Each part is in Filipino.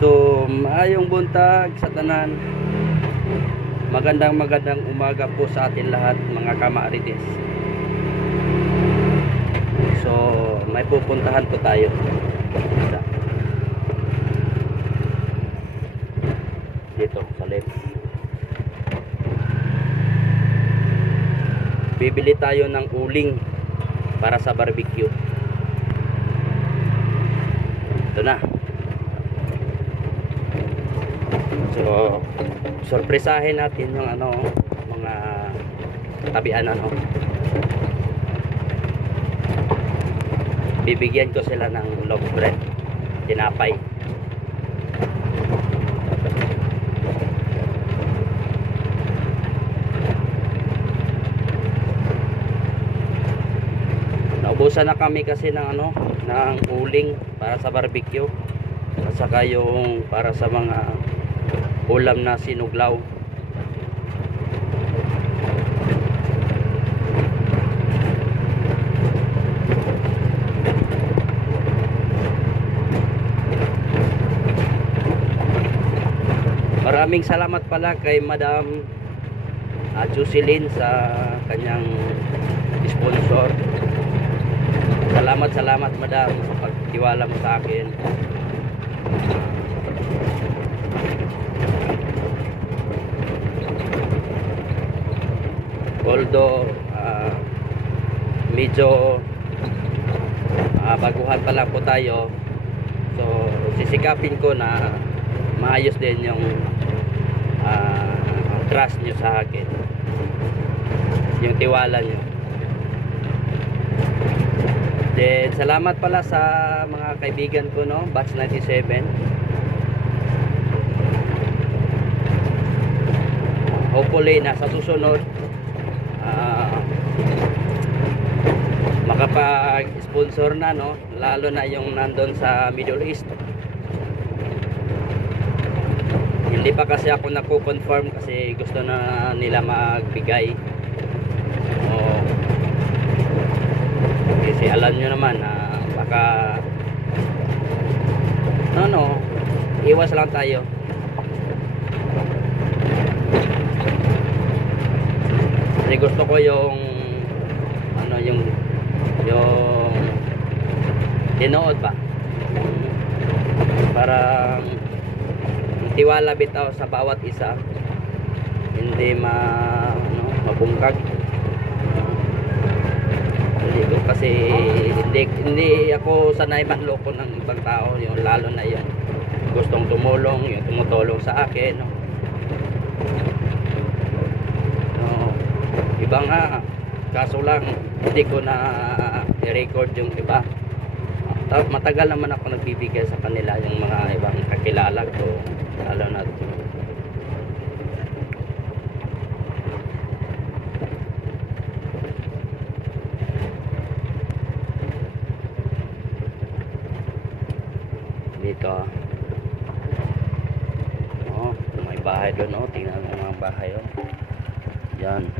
So, maayong buntag sa tanan. Magandang umaga po sa atin lahat, mga kamarites. So, may pupuntahan po tayo. Dito, sa left. Bibili tayo ng uling para sa barbecue. Ito na. So, sorpresahin natin yung mga tabian Bibigyan ko sila ng loaf bread, tinapay. Naubusan na kami kasi ng ng uling para sa barbecue. At saka yung para sa mga ulam na sinuglaw. Maraming salamat pala kay Madam Jocelyn sa kanyang sponsor. Salamat Madam sa pagtiwala mo sa akin. Although medyo baguhan pa lang po tayo, so sisikapin ko na maayos din yung trust nyo sa akin, yung tiwala nyo. Then salamat pala sa mga kaibigan ko, batch 97. Hopefully nasa susunod makapag-sponsor na, lalo na yung nandun sa Middle East. Hindi pa kasi ako nako-confirm kasi gusto na nila magbigay. Kasi alam nyo naman na baka iwas lang tayo. Kasi gusto ko yung yung dinood ba, para tiwala bitaw sa bawat isa, hindi mabungkag. Kasi hindi ako sanay manloko ng ibang tao, yung lalo na yung gustong tumulong, yung tumutulong sa akin, iba nga, kaso lang hindi ko na i-record yung iba. Matagal naman ako nagbibigay sa kanila, yung mga ibang kakilala ko, lalo na dito. May bahay doon, tingnan mo mga bahay, yan.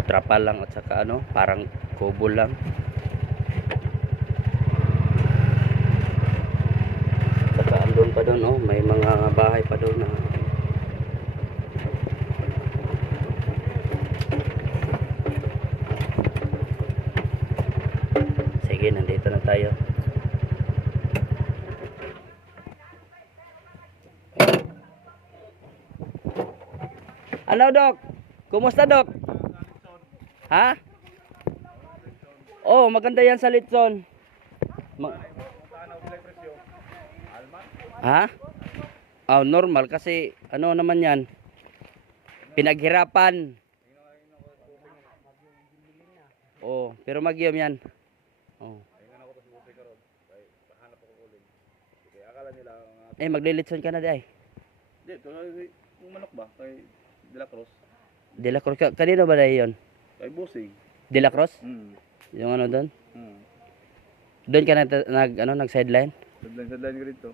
Trapal lang at saka parang kubo lang. Saka andun pa doon, may mga bahay pa doon na sige, nandito na tayo. Ano, Dok? Kumusta, Dok? Ha? Maganda yan sa litson. Ha? Normal kasi naman yan, pinaghirapan. Pero magyom yan. Maglilitson ka na day. Hindi, kung manok ba? Kay De La Cruz. De La Cruz, kanino ba day yun? Kay Busing. De La Cruz? Yung doon? Doon ka nag sideline? Sideline ko dito.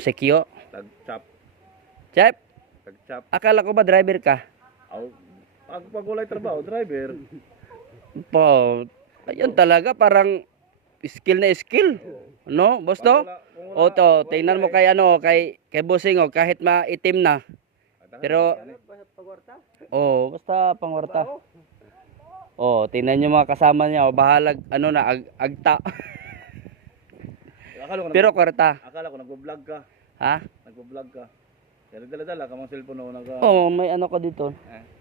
Sekyo? Tag-chop. Chep? Tag-chop. Akala ko ba driver ka? Pag walay trabaho, driver. Ayun talaga, parang skill na skill. No, boss to? O to, tingnan mo kay ano, kay Bossing oh, kahit maitim na. Pero basta pangwarta. Oh, tingnan niyo mga kasama niya, oh, bahalag ano na agta. Pero kwarta. Akala ko nagbo-vlog ka. Ha? Nagbo-vlog ka. Pero dala-dala ka mang cellphone mo naga. Oh, may ano ko dito.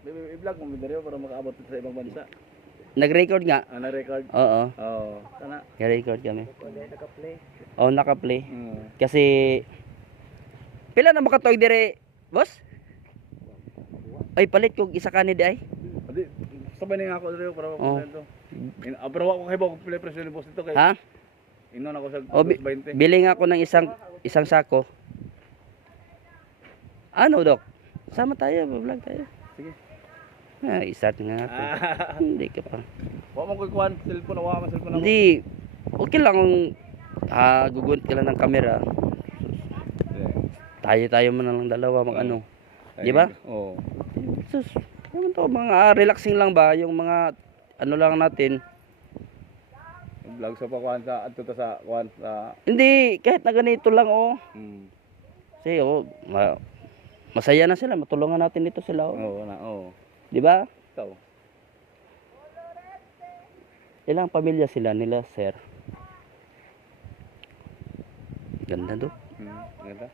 I-vlog mo video para makaabot sa ibang bansa. Nag-record nga. Na-record. Oo, Oo. Kana. nag-record kami. Naka-play. Oh, naka-play. Kasi pila na makatuig dire, boss? Ay palit kog isa kanid ay. Adi, sabay na nga ako dito para Oh. mapunta ito. Pero ako kay ko pila presyo ni boss dito kay. Ha? Inon ako sa O, 20. bili nga ako ng isang sako. Ano, Dok? Sama tayo, vlog tayo. Sige. Isat nga ako. Hindi ka pa. Wa mo koy kuan cellphone, wa man cellphone ako. Hindi. Okay lang kung gugunit ka lang ng camera. Tayo man lang dalawa mag ano. Di ba? Oo. Sus, naman to, mga relaxing lang ba? Yung mga ano lang natin. Vlog sa pakuan sa adto ta sa kuan sa Hindi, kahit na ganito lang oh. Kasi masaya na sila, matulungan natin dito sila oh. Oo na, oo. Di ba? Ikaw. Ilang pamilya sila nila, sir? Ganda do. Ganda.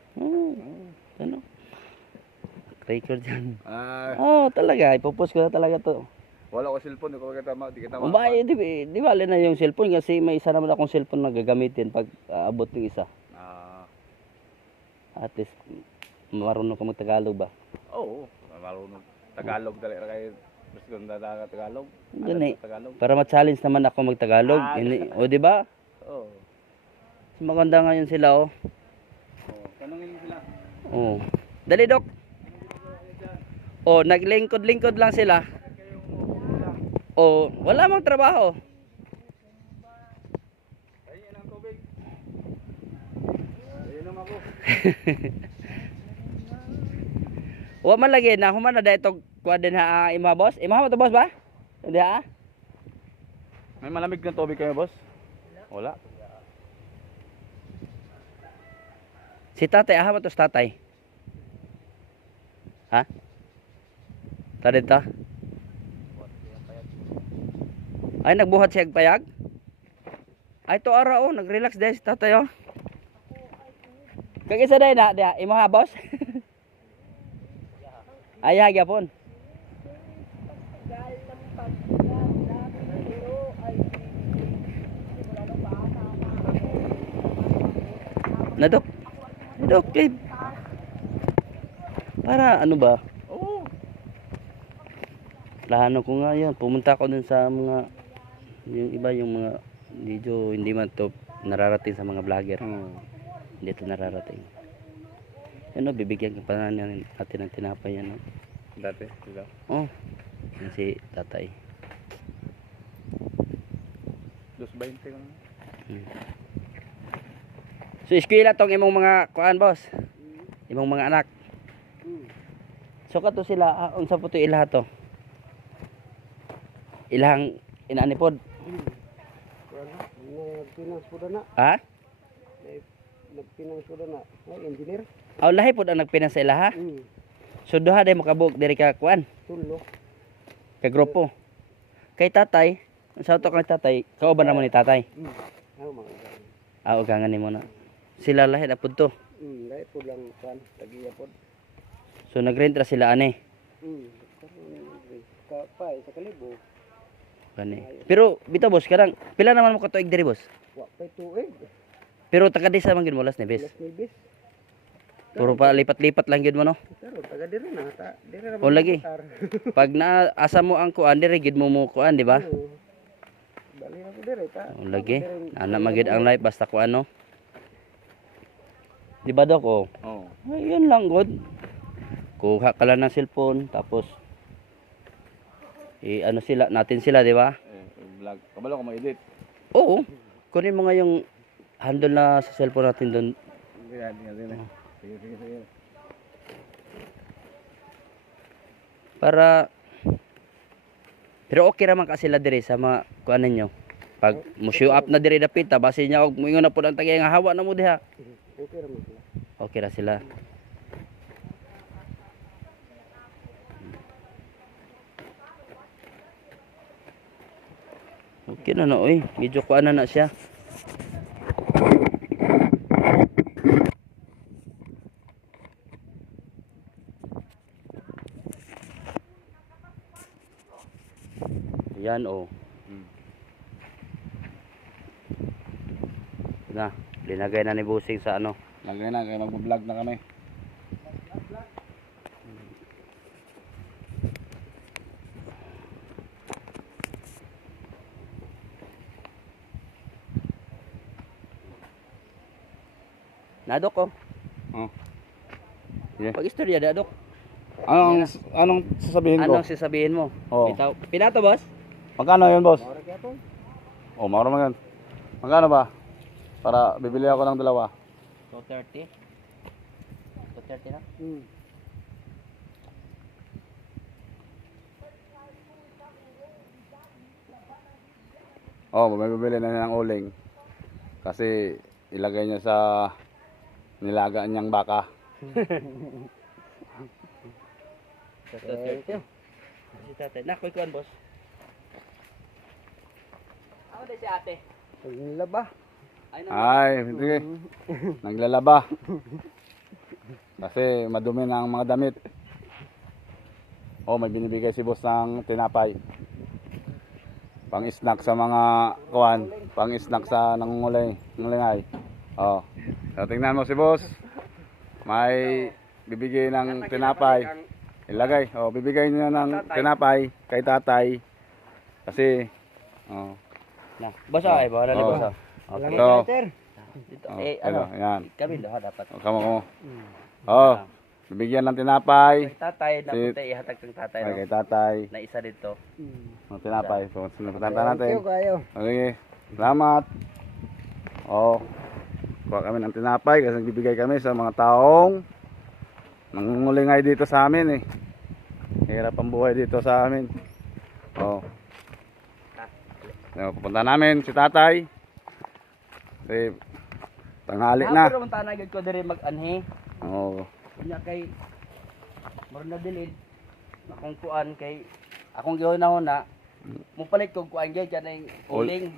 Ano? Record yan. Talaga. Talaga, ipopost ko na talaga to. Wala ko cellphone, di kita Umbay, di bali na yung cellphone kasi may isa naman akong cellphone na gagamitin pag abot ng isa. At least marunong ka mag-Tagalog ba? Oo, marunong. Tagalog talaga kay gusto na Tagalog. Gani. Tagalog. Para ma-challenge naman ako mag-Tagalog. O di ba? Oo. Maganda ngayon sila oh. Tanungin sila. Oh. Dali, Dok. Oh, naglingkod-lingkod lang sila. Oh, wala mang trabaho. Ayun ang tubig. Ayun ako. Wa man lagi na human na daytog kuan din ha imha boss. Imha mo to boss ba? Hindi ha? May malamig na tubig kayo, boss? Wala. Si tatay, aha mo to sa tatay. Ha? Tadi ta? Ay, nagbuhat siya payag? Ay, to ara oh, nag-relax dahil si tatay oh. Kag isa dahil na, diya, imo ha boss? Ay, hagyapon. Nadok. Nadok, kay. Para ano ba? Oo. Plano ko nga yan. Pumunta ako dun sa mga yung iba yung mga video hindi man to nararating sa mga vlogger. Hindi to nararating. Ano, bibigyan ka pa natin ng tinapay yan. No? Dati, sila. Oh, yan si tatay. 2.20 ko na. So, eskwela tong imong mga kuan boss. Imong mga anak. So, kato sila, unsa po to ilaha to? Ilahang inaanipod. Nagpinang suda na. Ha? Nagpinang suda na. Ay, engineer. Aw lahi pod ang nagpinas sa ilaha. So duha day makabuok diri ka kuan, Tulo. ka grupo. Kay tatay, sa to kay tatay, kauban naman ni tatay. Ano mga ganyan. Ugangan nimo na. Sila lahi na pod to. Dahil po lang kan. Tagiya po. So nagrent ra sila ani. Kapay sa kalibo. Gani. Pero bitaw boss, karang pila naman mo katuig diri boss? Wa pa'y tuig. Pero taga di sa man gid mo las Neves. Las Nibis. Puro pa lipat-lipat lang gid mo no. Pero taga diri na. Diri na. O lagi. Pag naasa mo ang kuan diri gid mo kuan, di ba? Bali na po diri ta. O lagi. Ana magid ang life basta kuan no. Di ba dok oh? Oo. Ayun lang god. Kuha ka lang ng cellphone tapos ano sila natin sila, di ba? Vlog. Kabalo ko ma-edit. Oo. Kunin mo nga yung handle na sa cellphone natin doon. Yan. Sige. Para pero okay raman ka sila dire sa mga kuanan nyo. Pag mo show up na diri dapit ta base niya og moingon na pud ang tagay nga hawa na mo diha. Okay ra man sila. Okay ra sila. Okay na oy. Medyo kuan na siya. Yan oh. Na, linagay na ni Busing sa ano. Lagay na, kaya mag-vlog na kami. Nadok ko. Oh. Yeah. Pag istorya dadok. Anong sasabihin ko? Anong sasabihin mo? Oh. Itaw, pinato boss? Magkano yun, boss? Ora kaya to. Oh, mauro man yun. Magkano ba? Para bibili ako ng dalawa. 230. 230 na. Oh, may bibili na niya ng uling. Kasi ilagay niya sa nilaga niyang baka. 230. Si tatay. Nakoy kuan boss. Ako din si ate. Pag nila ba? Ay na. Ay, sige. Naglalaba. Kasi madumi na ang mga damit. Oh, may binibigay si boss ng tinapay. Pang-snack sa mga kuwan, pang-snack sa nangungulay. Oh. So, tingnan mo si boss. May bibigay ng tinapay. Ilagay. Oh, bibigay niya ng tinapay kay tatay. Kasi oh. Na. Boss ay bawala ni Oh. boss. Wala Okay. na So, sir. Dito Oh, ano? yan. Kami lahat dapat. Oh, kamo mo. Oh, bibigyan ng tinapay. Kay tatay na Si- puti ihatag kang tatay Ay, no. kay tatay. Na isa dito. Ng tinapay. So, sinapatan Thank natin. you kayo. Okay. Salamat. Oh. Kuha kami ng tinapay kasi nagbibigay kami sa mga taong nangungulingay dito sa amin eh. Hirap ang buhay dito sa amin. Oh. Pupunta namin si tatay. Kasi tanghali na. Pero man tanagad ko diri mag-anhi. Oh. Kunya kay moro na dilid. Akong kuan kay akong gihuna-huna. Mupalit kog kuan gyud kanay uling.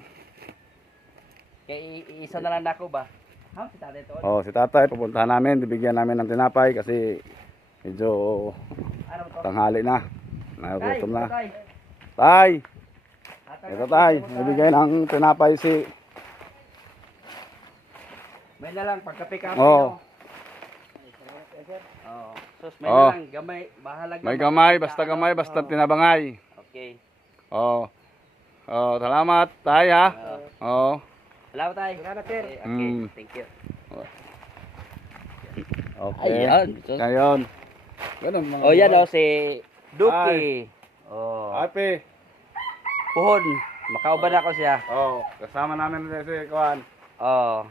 Kay isa na lang nako ba? Ha, si tatay to. Oh, si tatay pupuntahan namin, bibigyan namin ng tinapay kasi medyo Ano to? tanghali na. Nagutom na. Tay. Tay, Hatag ito na tay, po, nabigay ng tinapay si May na lang pagkape-kape. Oh. Oh. Sus, may Oh. na lang gamay, bahala may gamay, basta tinabangay. Okay. Oh. Oh, salamat tay ha. Oh. Salamat tay. Salamat sir. Okay, Mm. thank you. Okay. Ayan. Ngayon. Ganun mga. Oh, yan oh si Duki. Oh. Happy. Puhon. Makauban ako siya. Oh, kasama namin si Kuan. Oh.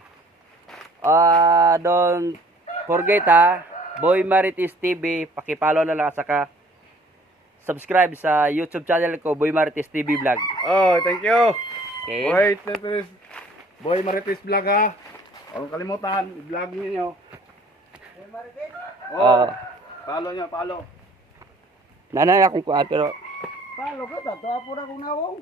Don't forget ha, Boy Marites TV, pakipollow na lang at saka subscribe sa YouTube channel ko, Boy Marites TV Vlog. Oh, thank you. Okay? Wait, ito is Boy Marites Vlog ha. Huwag kalimutan, i-vlog niyo. Oh. Oh. Follow niyo, follow. Nanay akong kuan pero Palo ka ta, to apo na kung nawong.